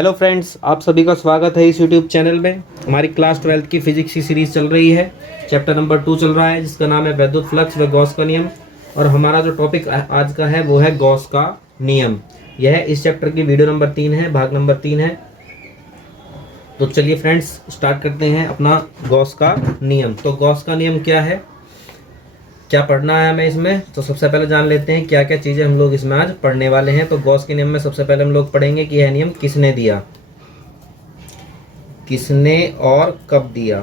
Hello friends, आप सभी का स्वागत है इस यूट्यूब चैनल में। हमारी क्लास 12th की फिजिक्स की सीरीज चल रही है। चैप्टर नंबर 2 चल रहा है जिसका नाम है वैद्युत फ्लक्स व गॉस का नियम। और हमारा जो टॉपिक आज का है वो है गॉस का नियम। यह इस चैप्टर की वीडियो नंबर 3 है, भाग नंबर 3 है। तो चलिए फ्रेंड्स स्टार्ट करते हैं अपना गॉस का नियम। तो गॉस का नियम क्या है, क्या पढ़ना है हमें इसमें, तो सबसे पहले जान लेते हैं क्या क्या चीज़ें हम लोग इसमें आज पढ़ने वाले हैं। तो गॉस के नियम में सबसे पहले हम लोग पढ़ेंगे कि यह नियम किसने दिया, किसने और कब दिया,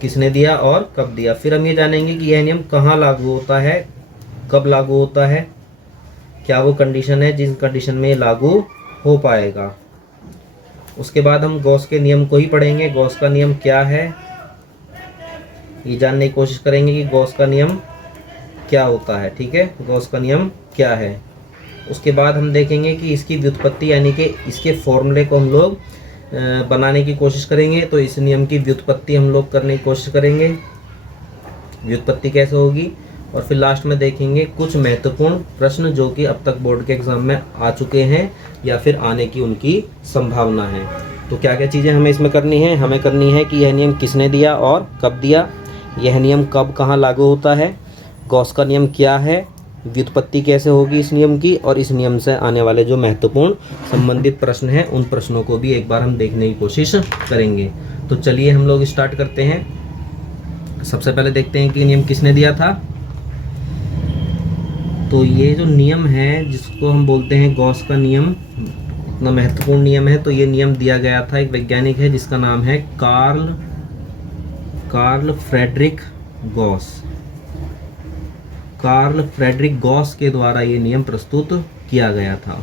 किसने दिया और कब दिया। फिर हम ये जानेंगे कि यह नियम कहाँ लागू होता है, कब लागू होता है, क्या वो कंडीशन है जिस कंडीशन में लागू हो पाएगा। उसके बाद हम गॉस के नियम को ही पढ़ेंगे। गॉस का नियम क्या है ये जानने की कोशिश करेंगे कि गॉस का नियम क्या होता है। ठीक है, गॉस का नियम क्या है। उसके बाद हम देखेंगे कि इसकी व्युत्पत्ति यानी कि इसके फॉर्मूले को हम लोग बनाने की कोशिश करेंगे। तो इस नियम की व्युत्पत्ति हम लोग करने की कोशिश करेंगे, व्युत्पत्ति कैसे होगी। और फिर लास्ट में देखेंगे कुछ महत्वपूर्ण प्रश्न जो कि अब तक बोर्ड के एग्जाम में आ चुके हैं या फिर आने की उनकी संभावना है। तो क्या क्या चीज़ें हमें इसमें करनी है, हमें करनी है कि यह नियम किसने दिया और कब दिया, यह नियम कब कहाँ लागू होता है, गॉस का नियम क्या है, व्युत्पत्ति कैसे होगी इस नियम की, और इस नियम से आने वाले जो महत्वपूर्ण संबंधित प्रश्न हैं उन प्रश्नों को भी एक बार हम देखने की कोशिश करेंगे। तो चलिए हम लोग स्टार्ट करते हैं। सबसे पहले देखते हैं कि नियम किसने दिया था। तो ये जो नियम है जिसको हम बोलते हैं गॉस का नियम, इतना महत्वपूर्ण नियम है। तो ये नियम दिया गया था, एक वैज्ञानिक है जिसका नाम है Karl Frederick Gauss. Karl Frederick Gauss के द्वारा ये नियम प्रस्तुत किया गया था।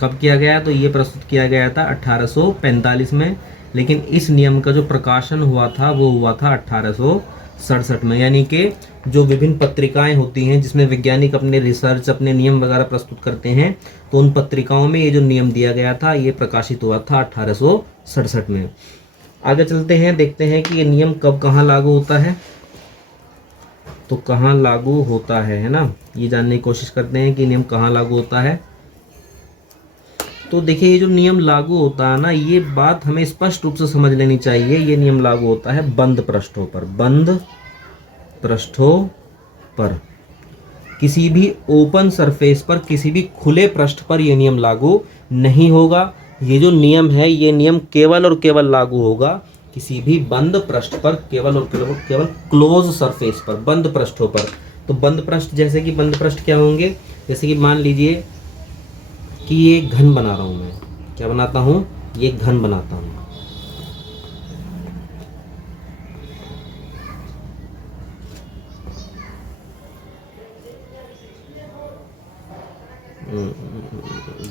कब किया गया, तो ये प्रस्तुत किया गया था 1845 में। लेकिन इस नियम का जो प्रकाशन हुआ था वो हुआ था 1867 में। यानी कि जो विभिन्न पत्रिकाएं होती हैं जिसमें वैज्ञानिक अपने रिसर्च, अपने नियम वगैरह प्रस्तुत करते हैं, तो उन पत्रिकाओं में ये जो नियम दिया गया था ये प्रकाशित हुआ था 1867 में। आगे चलते हैं, देखते हैं कि ये नियम कब कहाँ लागू होता है। तो कहाँ लागू होता है ना, ये जानने की कोशिश करते हैं कि नियम कहाँ लागू होता है। तो देखिए ये जो नियम लागू होता है ना, ये बात हमें स्पष्ट रूप से समझ लेनी चाहिए। ये नियम लागू होता है बंद पृष्ठों पर, बंद पृष्ठों पर। किसी भी ओपन सरफेस पर, किसी भी खुले पृष्ठ पर यह नियम लागू नहीं होगा। ये जो नियम है ये नियम केवल और केवल लागू होगा किसी भी बंद पृष्ठ पर, केवल और केवल क्लोज सरफेस पर, बंद पृष्ठों पर। तो बंद पृष्ठ, जैसे कि बंद पृष्ठ क्या होंगे, जैसे कि मान लीजिए कि ये घन बना रहा हूं मैं, क्या बनाता हूं, ये घन बनाता हूं।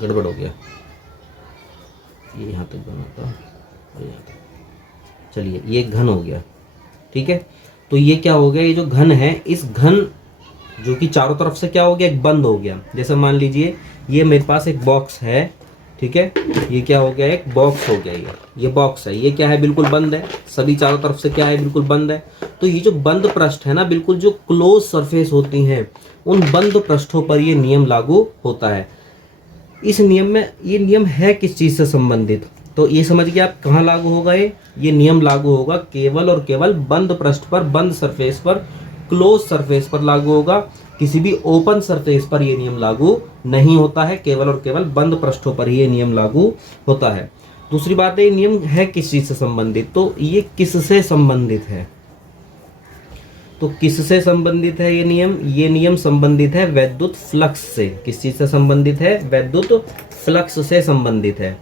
गड़बड़ हो गया, ये यहाँ तक बनाता और यहाँ तक। चलिए ये घन हो गया, ठीक है। तो ये क्या हो गया, ये जो घन है, इस घन जो कि चारों तरफ से क्या हो गया, एक बंद हो गया। जैसे मान लीजिए ये मेरे पास एक बॉक्स है, ठीक है, ये क्या हो गया, एक बॉक्स हो गया। ये बॉक्स है, ये क्या है, बिल्कुल बंद है, सभी चारों तरफ से क्या है, बिल्कुल बंद है। तो ये जो बंद पृष्ठ है ना, बिल्कुल जो क्लोज सरफेस होती हैं उन बंद पृष्ठों पर ये नियम लागू होता है। इस नियम में, ये नियम है किस चीज़ से संबंधित, तो ये समझ गए आप कहाँ लागू होगा। ये नियम लागू होगा केवल और केवल बंद पृष्ठ पर, बंद सरफेस पर, क्लोज सरफेस पर लागू होगा। किसी भी ओपन सरफेस पर ये नियम लागू नहीं होता है, केवल और केवल बंद पृष्ठों पर ही ये नियम लागू होता है। दूसरी बात है, ये नियम है किस चीज़ से संबंधित, तो ये किससे संबंधित है। तो किससे संबंधित है ये नियम संबंधित है वैद्युत फ्लक्स से। किस चीज़ से संबंधित है, वैद्युत फ्लक्स से संबंधित है।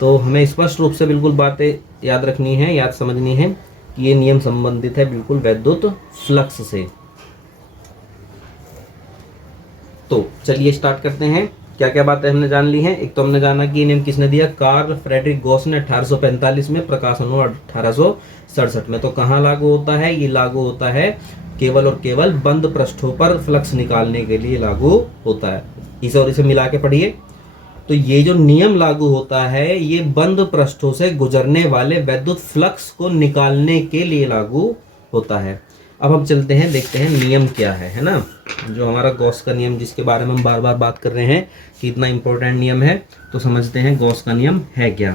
तो हमें स्पष्ट रूप से बिल्कुल बातें याद रखनी है, याद समझनी है कि ये नियम संबंधित है बिल्कुल वैद्युत फ्लक्स से। तो चलिए स्टार्ट करते हैं, क्या क्या बातें हमने जान ली हैं। एक तो हमने जाना कि ये नियम किसने दिया, कार्ल फ्रेडरिक गॉस ने 1845 में, प्रकाशन हुआ 1867 में। तो कहाँ लागू होता है, ये लागू होता है केवल और केवल बंद पृष्ठों पर फ्लक्स निकालने के लिए लागू होता है। इसे और इसे मिला के पढ़िए। तो ये जो नियम लागू होता है ये बंद पृष्ठों से गुजरने वाले वैद्युत फ्लक्स को निकालने के लिए लागू होता है। अब हम चलते हैं, देखते हैं नियम क्या है ना, जो हमारा गॉस का नियम जिसके बारे में हम बार बार बात कर रहे हैं कि इतना इंपॉर्टेंट नियम है, तो समझते हैं गॉस का नियम है क्या।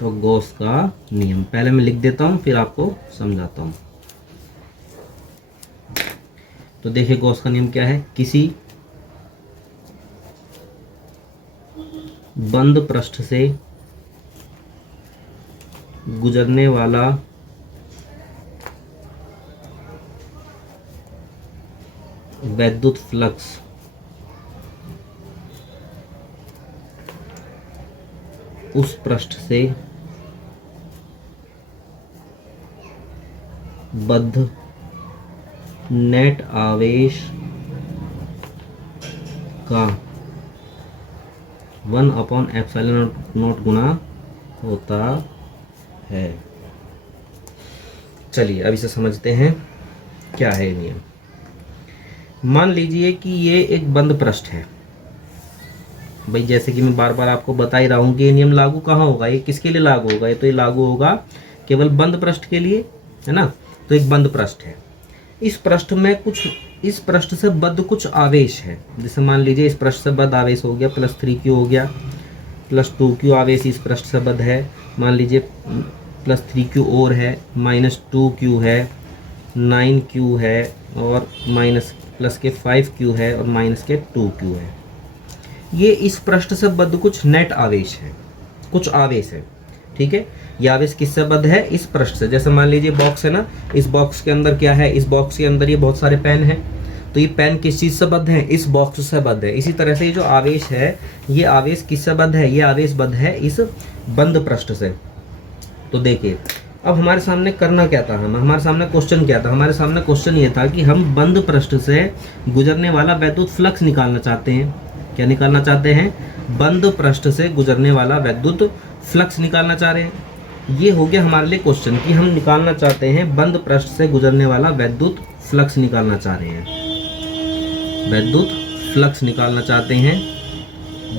तो गॉस का नियम पहले मैं लिख देता हूं, फिर आपको समझाता हूं। तो देखिए गॉस का नियम क्या है, किसी बंद पृष्ठ से गुजरने वाला वैद्युत फ्लक्स उस पृष्ठ से बद्ध नेट आवेश का 1/ε0 गुना होता है। चलिए अब इसे समझते हैं क्या है नियम। मान लीजिए कि ये एक बंद पृष्ठ है भाई, जैसे कि मैं बार बार आपको बता ही रहा हूं कि ये नियम लागू कहाँ होगा, ये किसके लिए लागू होगा, ये तो ये लागू होगा केवल बंद पृष्ठ के लिए, है ना। तो एक बंद पृष्ठ है, इस पृष्ठ में कुछ, इस पृष्ठ से बद्ध कुछ आवेश है। जैसे मान लीजिए इस पृष्ठ से बद्ध आवेश हो गया +3q हो गया, +2q आवेश इस पृष्ठ से बद्ध है। मान लीजिए +3q और है, -2q है, 9q है और प्लस के 5q है और माइनस के 2q है। ये इस पृष्ठ से बद्ध कुछ नेट आवेश है, कुछ आवेश है, ठीक है। ये आवेश किससे बद्ध है, इस पृष्ठ से। जैसे मान लीजिए बॉक्स है ना, इस बॉक्स के अंदर क्या है, इस बॉक्स के अंदर ये बहुत सारे पेन हैं, तो ये पेन किस चीज़ से बद्ध है, इस बॉक्स से बद्ध है। इसी तरह से ये जो आवेश है, ये आवेश किससे बद्ध है, ये आवेश बद्ध है इस बंद पृष्ठ से। तो देखिए अब हमारे सामने करना क्या था, हमारे सामने क्वेश्चन क्या था, हमारे सामने क्वेश्चन ये था कि हम बंद पृष्ठ से गुजरने वाला वैद्युत फ्लक्स निकालना चाहते हैं। क्या निकालना चाहते हैं, बंद पृष्ठ से गुजरने वाला वैद्युत फ्लक्स निकालना चाह रहे हैं। ये हो गया हमारे लिए क्वेश्चन कि हम निकालना चाहते हैं बंद पृष्ठ से गुजरने वाला वैद्युत फ्लक्स निकालना चाह रहे हैं, वैद्युत फ्लक्स निकालना चाहते हैं,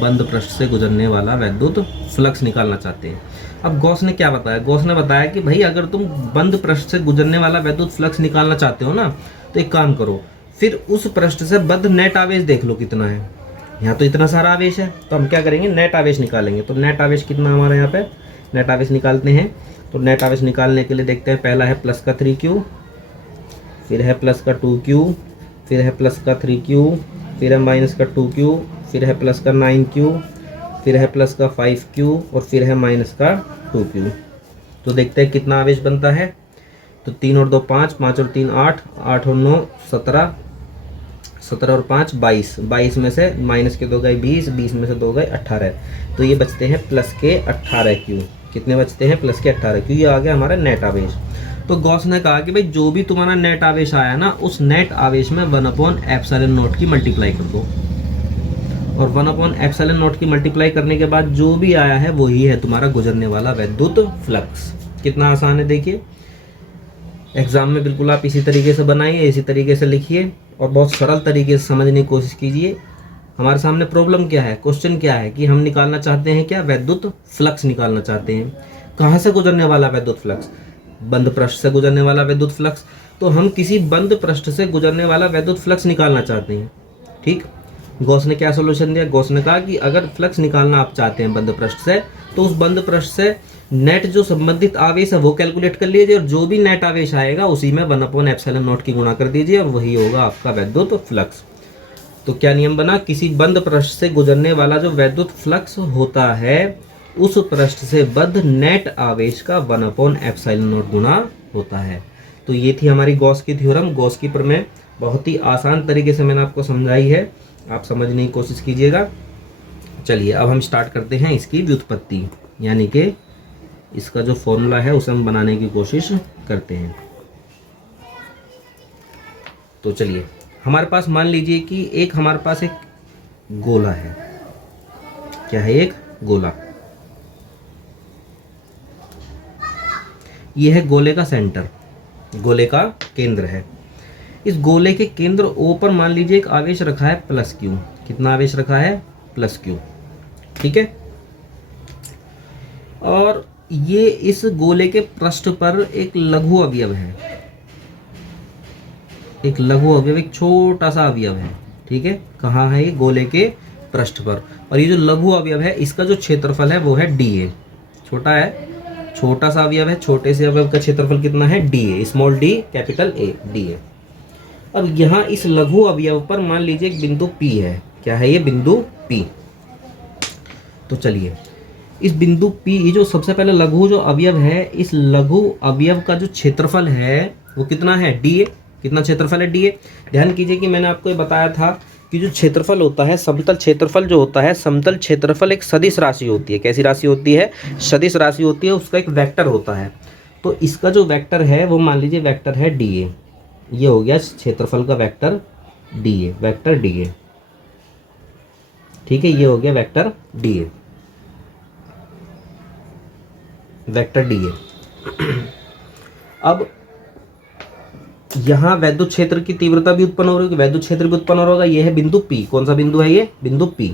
बंद पृष्ठ से गुजरने वाला वैद्युत फ्लक्स निकालना चाहते हैं। अब गॉस ने क्या बताया, गॉस ने बताया कि भाई अगर तुम बंद पृष्ठ से गुजरने वाला वैद्युत फ्लक्स निकालना चाहते हो ना, तो एक काम करो, फिर उस पृष्ठ से बद्ध नेट आवेश देख लो कितना है। यहाँ तो इतना सारा आवेश है, तो हम क्या करेंगे, नेट आवेश निकालेंगे। तो नेट आवेश कितना हमारा यहाँ पे, नेट आवेश निकालते हैं। तो नेट आवेश निकालने के लिए देखते हैं, पहला है प्लस का 3q, फिर है प्लस का 2q, फिर है प्लस का 3q, फिर है माइनस का 2q, फिर है प्लस का 9q, फिर है प्लस का 5q और फिर है माइनस का 2q। तो देखते हैं कितना आवेश बनता है। तो 3 और 2 5, 5 और 3 8, 8 और 9 17, 17 और 5 22, 22 में से माइनस के 2 गए 20, 20 में से 2 गए 18। तो ये बचते हैं प्लस के 18q। कितने बचते हैं, प्लस के 18q। ये आ गया हमारा नेट आवेश। तो गॉस ने कहा कि भाई जो भी तुम्हारा नेट आवेश आया ना, उस नेट आवेश में 1/ε0 की मल्टीप्लाई कर दो, और 1/ε0 की मल्टीप्लाई करने के बाद जो भी आया है वही है तुम्हारा गुजरने वाला वैद्युत फ्लक्स। कितना आसान है देखिए, एग्जाम में बिल्कुल आप इसी तरीके से बनाइए, इसी तरीके से लिखिए और बहुत सरल तरीके से समझने की कोशिश कीजिए। हमारे सामने प्रॉब्लम क्या है, क्वेश्चन क्या है कि हम निकालना चाहते हैं क्या, वैद्युत फ्लक्स निकालना चाहते हैं। कहाँ से गुजरने वाला वैद्युत फ्लक्स, बंद पृष्ठ से गुजरने वाला वैद्युत फ्लक्स। तो हम किसी बंद पृष्ठ से गुजरने वाला वैद्युत फ्लक्स निकालना चाहते हैं, ठीक। गॉस ने क्या सोल्यूशन दिया, गॉस ने कहा कि अगर फ्लक्स निकालना आप चाहते हैं बंद पृष्ठ से, तो उस बंद पृष्ठ से नेट जो संबंधित आवेश है वो कैलकुलेट कर लीजिए, और जो भी नेट आवेश आएगा उसी में 1/ε0 की गुणा कर दीजिए, और वही होगा आपका वैद्युत फ्लक्स। तो क्या नियम बना, किसी बंद पृष्ठ से गुजरने वाला जो वैद्युत फ्लक्स होता है, उस पृष्ठ से बद्ध नेट आवेश का 1/ε0 गुना होता है। तो ये थी हमारी गॉस की थ्योरम, गॉस की प्रमेय। बहुत ही आसान तरीके से मैंने आपको समझाई है, आप समझने की कोशिश कीजिएगा। चलिए अब हम स्टार्ट करते हैं इसकी व्युत्पत्ति, यानी कि इसका जो फॉर्मूला है उसे हम बनाने की कोशिश करते हैं। तो चलिए, हमारे पास मान लीजिए कि एक हमारे पास एक गोला है। क्या है, एक गोला। यह है गोले का सेंटर, गोले का केंद्र है। इस गोले के केंद्र O पर मान लीजिए एक आवेश रखा है +q। कितना आवेश रखा है, +q, ठीक है। और ये इस गोले के पृष्ठ पर एक लघु अवयव है, एक लघु अवयव, एक छोटा सा अवयव है, ठीक है। कहाँ है ये? गोले के पृष्ठ पर। और ये जो लघु अवयव है इसका जो क्षेत्रफल है वो है डी ए। छोटा है, छोटा सा अवयव है, छोटे से अवयव का क्षेत्रफल कितना है? D A, small D capital A, d ए। अब यहाँ इस लघु अवयव पर मान लीजिए एक बिंदु P है। क्या है ये? बिंदु P। तो चलिए इस बिंदु P, ये जो सबसे पहले लघु जो अवयव है, इस लघु अवयव का जो क्षेत्रफल है वो कितना है? D A. कितना क्षेत्रफल है? D A. ध्यान कीजिए कि मैंने आपको ये बताया था कि जो क्षेत्रफल होता है, समतल क्षेत्रफल जो होता है, समतल क्षेत्रफल एक सदिश राशि होती है। कैसी राशि होती है? सदिश राशि होती है, उसका एक वेक्टर होता है। तो इसका जो वेक्टर है वो मान लीजिए वेक्टर है डी ए। ये हो गया क्षेत्रफल का vector D A, vector D A, ठीक है। ये हो गया vector D A, vector D A. अब यहां वैद्युत क्षेत्र की तीव्रता भी उत्पन्न हो रही होगी, वैद्युत क्षेत्र भी उत्पन्न हो रहा होगा। यह है बिंदु P। कौन सा बिंदु है ये? बिंदु P,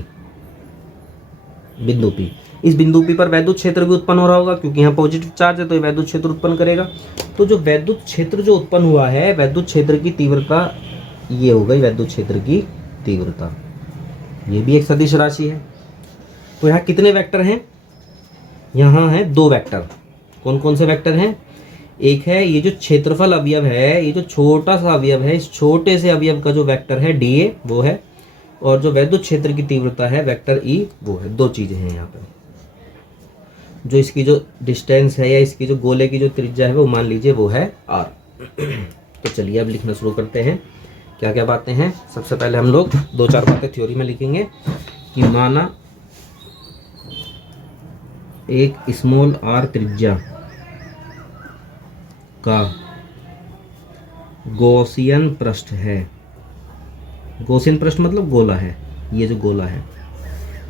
बिंदु P। इस बिंदु P पर वैद्युत क्षेत्र भी उत्पन्न हो रहा होगा, क्योंकि यहाँ पॉजिटिव चार्ज है तो ये वैद्युत क्षेत्र उत्पन्न करेगा। तो जो वैद्युत क्षेत्र जो उत्पन्न हुआ है, वैद्युत क्षेत्र की तीव्रता ये हो गई, वैद्युत क्षेत्र की तीव्रता। ये भी एक सदिश राशि है। तो यहाँ कितने वेक्टर हैं? यहाँ है 2 वेक्टर। कौन कौन से वेक्टर हैं? एक है ये जो क्षेत्रफल अवयव है, ये जो छोटा सा अवयव है, इस छोटे से अवयव का जो वेक्टर है डी ए वो है, और जो वैद्युत क्षेत्र की तीव्रता है वेक्टर ई वो है। 2 चीजें हैं यहाँ पे। जो इसकी जो डिस्टेंस है या इसकी जो गोले की जो त्रिज्या है वो मान लीजिए वो है आर। तो चलिए अब लिखना शुरू करते हैं। क्या क्या बातें हैं? सबसे पहले हम लोग 2-4 बातें थ्योरी में लिखेंगे कि माना एक स्मॉल आर त्रिज्या का गॉसियन पृष्ठ है। गॉसियन पृष्ठ मतलब गोला है, ये जो गोला है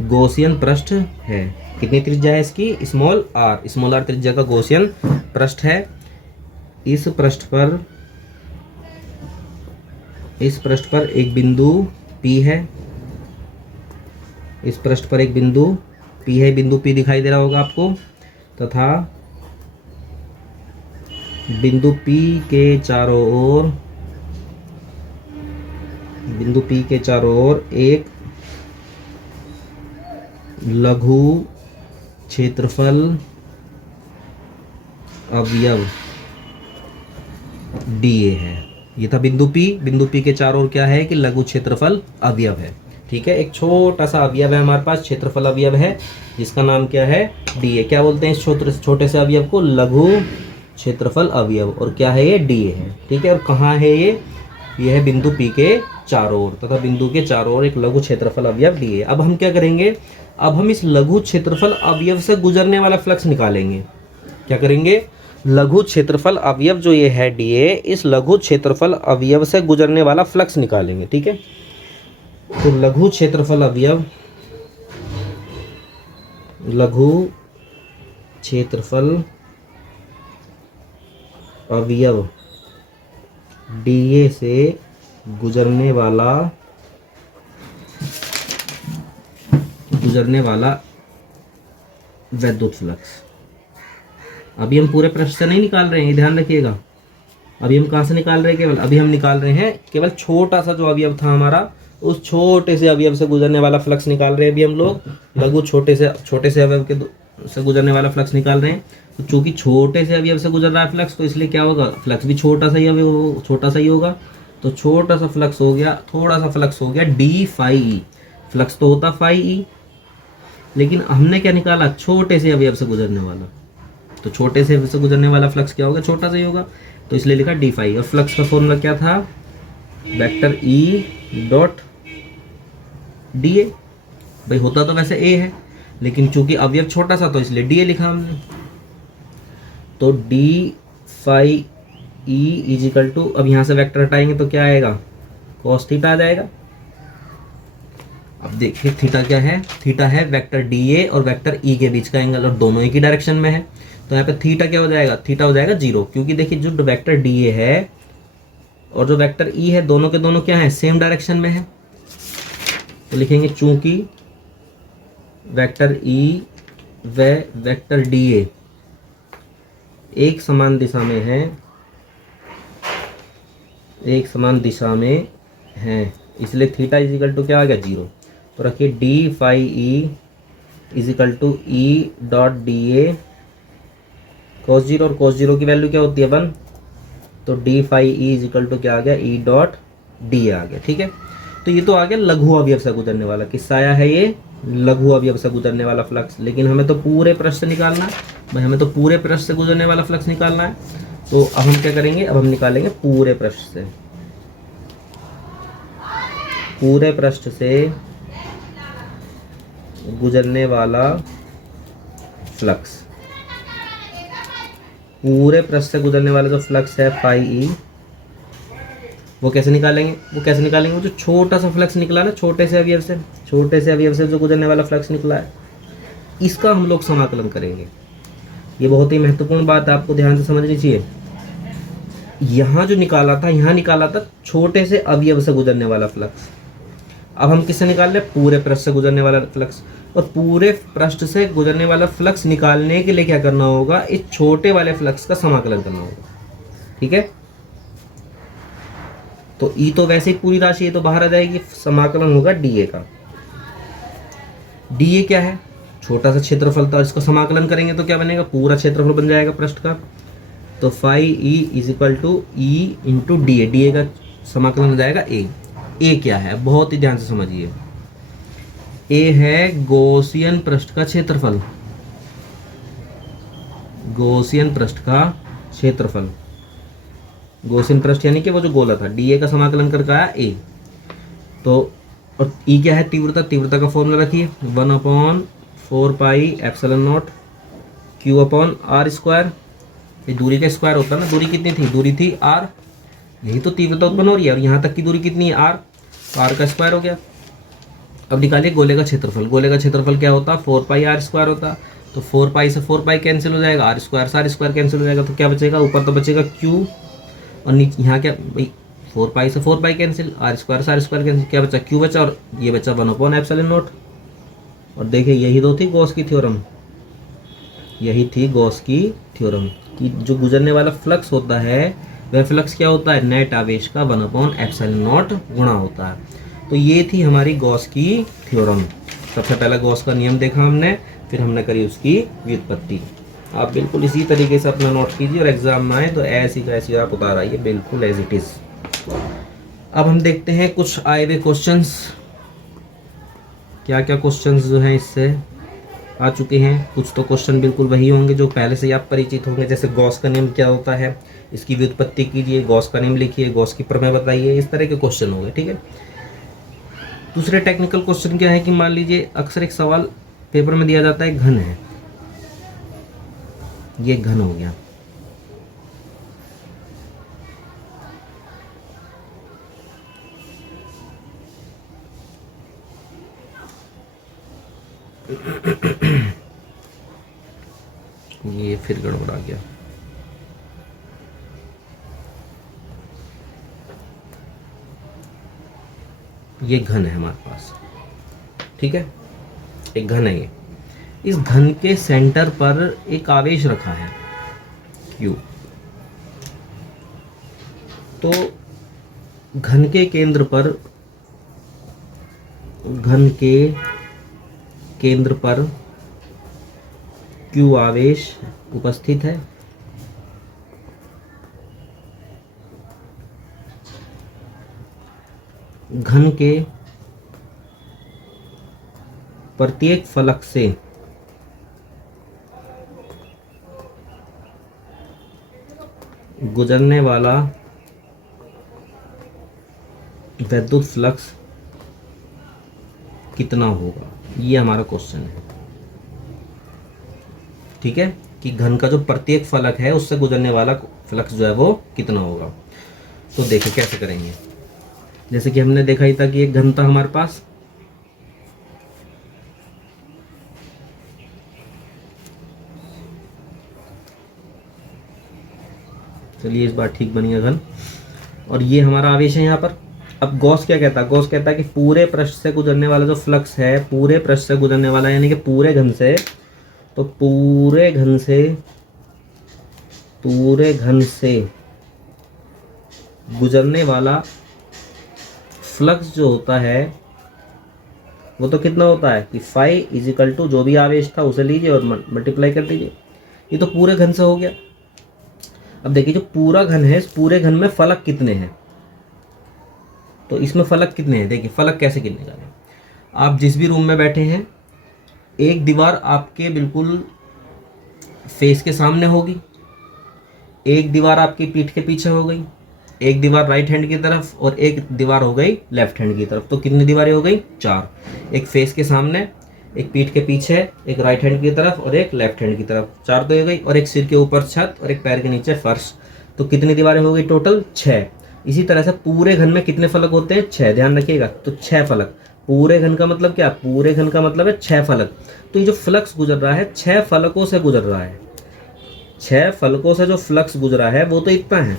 गॉसियन पृष्ठ है। कितनी त्रिज्या है इसकी? Small are. स्मॉल आर त्रिज्या का गॉसियन पृष्ठ है। इस पृष्ठ पर एक बिंदु P है। इस पृष्ठ पर एक बिंदु P है, बिंदु P दिखाई दे रहा होगा आपको, तथा बिंदु P के चारों ओर एक लघु क्षेत्रफल अवयव DA है। ये था बिंदु P। बिंदु P के चारों ओर क्या है? कि लघु क्षेत्रफल अवयव है, ठीक है। एक छोटा सा अवयव है हमारे पास, क्षेत्रफल अवयव है, जिसका नाम क्या है? DA। क्या बोलते हैं इस छोटे से अवयव को? लघु क्षेत्रफल अवयव। और क्या है ये? DA है, ठीक है। और कहाँ है ये? ये है बिंदु P के चारों ओर, तथा बिंदु के चारों ओर एक लघु क्षेत्रफल अवयव DA। अब हम क्या करेंगे? अब हम इस लघु क्षेत्रफल अवयव से गुजरने वाला फ्लक्स निकालेंगे। क्या करेंगे? लघु क्षेत्रफल अवयव जो ये है DA, इस लघु क्षेत्रफल अवयव से गुजरने वाला फ्लक्स निकालेंगे, ठीक है। तो लघु क्षेत्रफल अवयव DA से गुजरने वाला वैद्युत फ्लक्स। अभी हम पूरे पृष्ठ से नहीं निकाल रहे हैं, ध्यान रखिएगा। अभी हम कहाँ से निकाल रहे हैं? केवल अभी हम निकाल रहे हैं केवल छोटा सा जो अवयव था हमारा, उस छोटे से अवयव से गुजरने वाला फ्लक्स निकाल रहे हैं। अभी हम लोग लघु छोटे से अवयव से गुजरने वाला फ्लक्स निकाल रहे हैं। तो चूंकि छोटे से अवयव से गुजर रहा है फ्लक्स, तो इसलिए क्या होगा? फ्लक्स भी छोटा सा ही होगा। तो छोटा सा फ्लक्स हो गया, थोड़ा सा फ्लक्स हो गया डी फाई ई। फ्लक्स तो होता फाई ई, लेकिन हमने क्या निकाला? छोटे से अवयव से गुजरने वाला। तो छोटे से अवयव से गुजरने वाला फ्लक्स क्या होगा? छोटा सा ही होगा, तो इसलिए लिखा डी फाई। और फ्लक्स का फॉर्मूला क्या था? वेक्टर ई डॉट डी ए। भाई होता तो वैसे ए है, लेकिन चूंकि अवयव छोटा सा तो इसलिए डी ए लिखा हमने। तो d phi E is equal to, अब यहां से वेक्टर हटाएंगे तो क्या आएगा? कॉस थीटा आ जाएगा। अब देखिए थीटा क्या है? थीटा है वेक्टर डी ए और वेक्टर ई के बीच का एंगल, और दोनों एक ही डायरेक्शन में है। तो यहाँ पे थीटा क्या हो जाएगा? थीटा हो जाएगा 0, क्योंकि देखिए जो वेक्टर डी ए है और जो वेक्टर ई है, दोनों के दोनों क्या है? सेम डायरेक्शन में है। तो लिखेंगे चूंकि वेक्टर ई व वेक्टर डी ए एक समान दिशा में है, एक समान दिशा में हैं, इसलिए थीटा इजिकल टू क्या आ गया 0। तो रखिए d phi E is equal to E dot d A cos 0, और कॉस 0 की वैल्यू क्या होती है 1, तो d phi E is equal to क्या आ गया ई डॉट डी आ गया। ठीक है, तो ये तो आ गया लघु अवयव से गुजरने वाला, किससा आया है ये, लघु अवयव से गुजरने वाला फ्लक्स। लेकिन हमें तो पूरे पृष्ठ से निकालना है भाई, हमें तो पूरे पृष्ठ से गुजरने वाला फ्लक्स निकालना है। तो अब हम क्या करेंगे, अब हम निकालेंगे पूरे पृष्ठ से, पूरे पृष्ठ से गुजरने वाला फ्लक्स। पूरे पृष्ठ से गुजरने वाला जो फ्लक्स है फाई ई, वो कैसे निकालेंगे, वो जो छोटा सा फ्लक्स निकला ना छोटे से अवयव से जो गुजरने वाला फ्लक्स निकला है, इसका हम लोग समाकलन करेंगे। ये बहुत ही महत्वपूर्ण बात आपको ध्यान से समझनी चाहिए। यहाँ जो निकाला था छोटे से अवयव से गुजरने वाला फ्लक्स। अब हम किससे निकाल रहे हैं, पूरे पृष्ठ से गुजरने वाला फ्लक्स। और पूरे पृष्ठ से गुजरने वाला फ्लक्स निकालने के लिए क्या करना होगा, इस छोटे वाले फ्लक्स का समाकलन करना होगा। ठीक है, तो ई तो वैसे ही पूरी राशि है तो बाहर आ जाएगी, समाकलन होगा डीए का। डीए क्या है, छोटा सा क्षेत्रफल था, इसका समाकलन करेंगे तो क्या बनेगा, पूरा क्षेत्रफल बन जाएगा पृष्ठ का। तो phi E is equal to E into d A, d A का समाकलन हो जाएगा ए। ए क्या है, बहुत ही ध्यान से समझिए, ए है गॉसियन पृष्ठ का क्षेत्रफल, गॉसियन पृष्ठ का क्षेत्रफल, गॉसियन पृष्ठ यानी कि वो जो गोला था। डी ए का समाकलन करके आया ए। तो और ई क्या है, तीव्रता, तीव्रता का फॉर्मूला रखिए 1/4 pi epsilon nought q upon r square. ये दूरी का स्क्वायर होता है ना, दूरी कितनी थी, दूरी थी आर, यही तो तीव्रता उत्पन्न हो रही है, और यहाँ तक की दूरी कितनी है आर, तो आर का स्क्वायर हो गया। अब निकालिए गोले का क्षेत्रफल, गोले का क्षेत्रफल क्या होता है 4 पाई आर स्क्वायर होता। तो 4 पाई से 4 पाई कैंसिल हो जाएगा, आर स्क्वायर से आर स्क्वायर कैंसिल हो जाएगा, तो क्या बचेगा, ऊपर तो बचेगा क्यू, और नीचे यहाँ क्या भाई 4 पाई से 4 पाई कैंसिल, आर स्क्वायर से आर स्क्वायर कैंसिल, क्या बचा क्यू बचा, और ये बचा 1/, एप्सिलॉन नॉट। और देखिए यही तो थी गॉस की थ्योरम, यही थी गॉस की थ्योरम कि जो गुजरने वाला फ्लक्स होता है वह फ्लक्स क्या होता है, नेट आवेश का 1/, एप्सिलॉन नॉट गुणा होता है। तो ये थी हमारी गॉस की थ्योरम। सबसे पहला गॉस का नियम देखा हमने, फिर हमने करी उसकी व्युत्पत्ति। आप बिल्कुल इसी तरीके से अपना नोट कीजिए, और एग्जाम में आए तो ऐसी का ऐसी आप उतार आइए, बिल्कुल एज इट इज। अब हम देखते हैं कुछ आए हुए क्वेश्चंस, क्या क्या क्वेश्चंस जो हैं इससे आ चुके हैं। कुछ तो क्वेश्चन बिल्कुल वही होंगे जो पहले से ही आप परिचित होंगे, जैसे गॉस का नियम क्या होता है, इसकी व्युत्पत्ति कीजिए, गॉस का नियम लिखिए, गॉस की प्रमेय बताइए, इस तरह के क्वेश्चन होंगे। ठीक है, दूसरे टेक्निकल क्वेश्चन क्या है कि मान लीजिए अक्सर एक सवाल पेपर में दिया जाता है, घन है, ये घन हो गया, ये फिर गड़बड़ा गया, ये घन है हमारे पास। ठीक है, एक घन है ये, इस घन के सेंटर पर एक आवेश रखा है Q। तो घन के केंद्र पर, घन के केंद्र पर Q आवेश उपस्थित है। घन के प्रत्येक फलक से गुजरने वाला विद्युत फ्लक्स कितना होगा, ये हमारा क्वेश्चन है। ठीक है, कि घन का जो प्रत्येक फलक है उससे गुजरने वाला फ्लक्स जो है वो कितना होगा। तो देखिए कैसे करेंगे, जैसे कि हमने देखा ही था कि एक घन था हमारे पास, चलिए इस बार ठीक बनी है घन, और ये हमारा आवेश है यहाँ पर। अब गॉस क्या कहता है, गॉस कहता है कि पूरे पृष्ठ से गुजरने वाला जो फ्लक्स है, पूरे पृष्ठ से गुजरने वाला यानी कि पूरे घन से, तो पूरे घन से गुजरने वाला फ्लक्स जो होता है वो तो कितना होता है कि फाई इज इक्वल टू जो भी आवेश था उसे लीजिए और मल्टीप्लाई कर दीजिए। ये तो पूरे घन से हो गया। अब देखिए जो पूरा घन है, इस पूरे घन में फलक कितने हैं, तो इसमें फलक कितने हैं, देखिए फलक कैसे गिनने का है। आप जिस भी रूम में बैठे हैं, एक दीवार आपके बिल्कुल फेस के सामने होगी, एक दीवार आपकी पीठ के पीछे हो गई, एक दीवार राइट हैंड की तरफ और एक दीवार हो गई लेफ्ट हैंड की तरफ। तो कितनी दीवारें हो गई, 4। एक फेस के सामने, एक पीठ के पीछे, एक राइट हैंड की तरफ और एक लेफ्ट हैंड की तरफ, 4 तो हो गई। और एक सिर के ऊपर छत और एक पैर के नीचे फर्श। तो कितनी दीवारें हो गई टोटल, 6। इसी तरह से पूरे घन में कितने फलक होते हैं, 6, ध्यान रखिएगा। तो 6 फलक। पूरे घन का मतलब क्या, पूरे घन का मतलब है 6 फलक। तो ये जो फ्लक्स गुजर रहा है 6 फलकों से गुजर रहा है। 6 फलकों से जो फ्लक्स गुजरा है वो तो इतना है,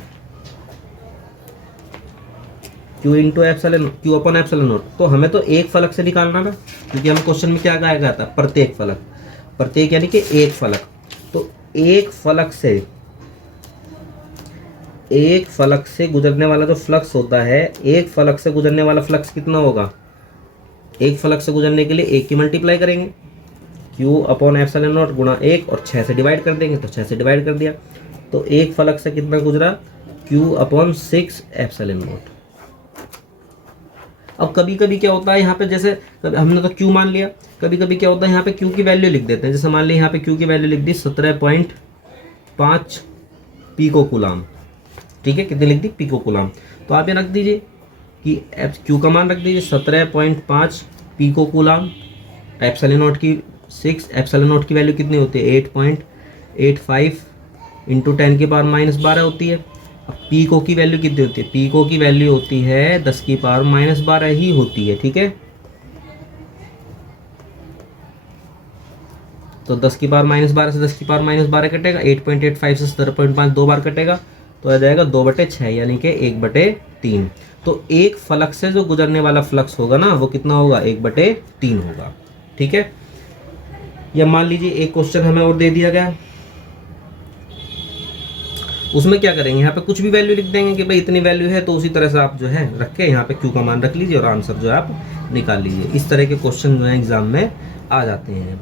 Q into epsilon, Q upon epsilon not. तो हमें तो एक फलक से निकालना था, क्योंकि हम क्वेश्चन में क्या कहा गया था, प्रत्येक फलक। प्रत्येक यानी कि एक फलक। तो एक फलक से गुजरने वाला जो फ्लक्स होता है, एक फलक से गुजरने वाला फ्लक्स कितना होगा, एक फलक से गुजरने के लिए 1 की मल्टीप्लाई करेंगे, Q अपॉन एप्सिलॉन नॉट गुणा 1, और 6 से डिवाइड कर देंगे, तो 6 से डिवाइड कर दिया। तो एक फलक से कितना गुजरा, Q अपॉन 6 एप्सिलॉन नॉट। अब कभी कभी क्या होता है यहाँ पे, जैसे हमने तो Q मान लिया, कभी कभी क्या होता है यहाँ पे Q की वैल्यू लिख देते हैं। जैसे मान लिया यहाँ पे Q की वैल्यू लिख दी 17.5 पिको कूलाम, ठीक है, कितनी लिख दी, पिको कूलाम। तो आप ये रख दीजिए कि Q का मान रख दीजिए 17.5 पिको कूलाम। एप्सिलॉन नॉट की 6, एप्सिलॉन नॉट की वैल्यू कितनी होती है, 8.85 इंटू 10 की पावर -12 होती है। अब पीको की वैल्यू कितनी होती है, पीको की वैल्यू होती है 10 की पावर -12 ही होती है, ठीक है। तो 10 की पावर -12 से 10 की पावर -12 कटेगा, 8.85 से 17.5 2 बार कटेगा, तो आ जाएगा 2/6 यानी कि 1/3। तो एक फलक से जो गुजरने वाला फ्लक्स होगा ना वो कितना होगा, 1/3 होगा, ठीक है। या मान लीजिए एक क्वेश्चन हमें और दे दिया गया, उसमें क्या करेंगे, यहाँ पे कुछ भी वैल्यू लिख देंगे कि भाई इतनी वैल्यू है, तो उसी तरह से आप जो है रख के यहाँ पे Q का मान रख लीजिए और आंसर जो है आप निकाल लीजिए। इस तरह के क्वेश्चन जो है एग्जाम में आ जाते हैं।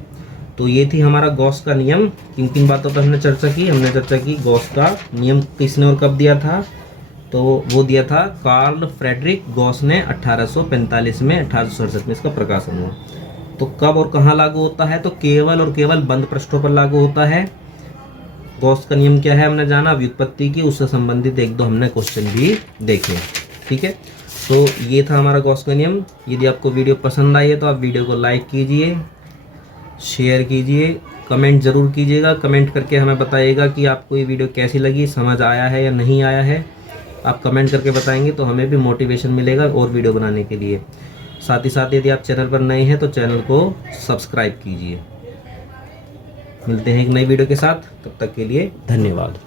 तो ये थी हमारा गॉस का नियम। किन किन बातों पर हमने चर्चा की, हमने चर्चा की गॉस का नियम किसने और कब दिया था, तो वो दिया था कार्ल फ्रेडरिक गॉस ने 1845 में, 1867 में इसका प्रकाशन हुआ। तो कब और कहाँ लागू होता है, तो केवल और केवल बंद पृष्ठों पर लागू होता है। गॉस का नियम क्या है हमने जाना, व्युत्पत्ति की, उससे संबंधित 1-2 हमने क्वेश्चन भी देखे, ठीक है। तो ये था हमारा गॉस का नियम। यदि आपको वीडियो पसंद आई है तो आप वीडियो को लाइक कीजिए, शेयर कीजिए, कमेंट ज़रूर कीजिएगा। कमेंट करके हमें बताइएगा कि आपको ये वीडियो कैसी लगी, समझ आया है या नहीं आया है। आप कमेंट करके बताएंगे तो हमें भी मोटिवेशन मिलेगा और वीडियो बनाने के लिए। साथ ही साथ यदि आप चैनल पर नए हैं तो चैनल को सब्सक्राइब कीजिए। मिलते हैं एक नई वीडियो के साथ, तब तक के लिए धन्यवाद।